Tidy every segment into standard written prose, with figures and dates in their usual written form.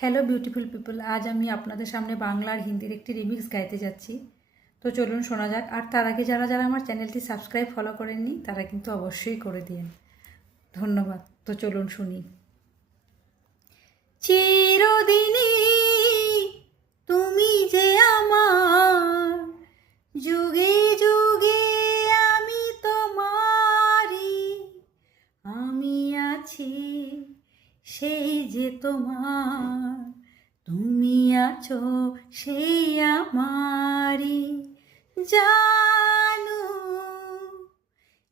Hello beautiful people, আজ আমি আপনাদের সামনে বাংলা আর হিন্দির একটি রিমিক্স গাইতে যাচ্ছি। তো চলুন শোনা যাক। আর তার আগে যারা যারা আমার চ্যানেলটি সাবস্ক্রাইব ফলো করেননি তারা কিন্তু অবশ্যই করে দিন। ধন্যবাদ। তো চলুন শুনি। চিরদিনই তুমি যে আমার, যুগে যুগে আমি তোমারই, আমি আছি সেই যে তোমার, তুমি আছো সেই আমারি। জানু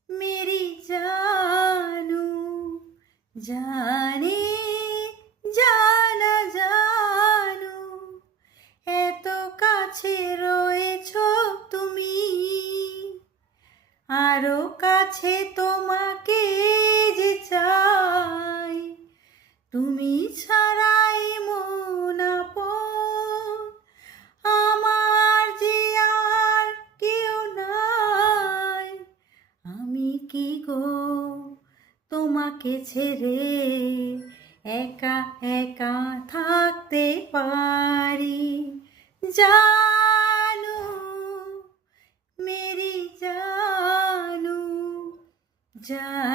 মেরি জানু, জানে জানা জানু, এত কাছে রয়েছো তুমি, আরো কাছে তোমাকে যে চাই, তুমি ছাড়াই মন আপন, আমার যে আর কেউ নাই। আমি কি গো তোমাকে ছেড়ে একা একা থাকতে পারি? জানু মেরি জানু, জানু।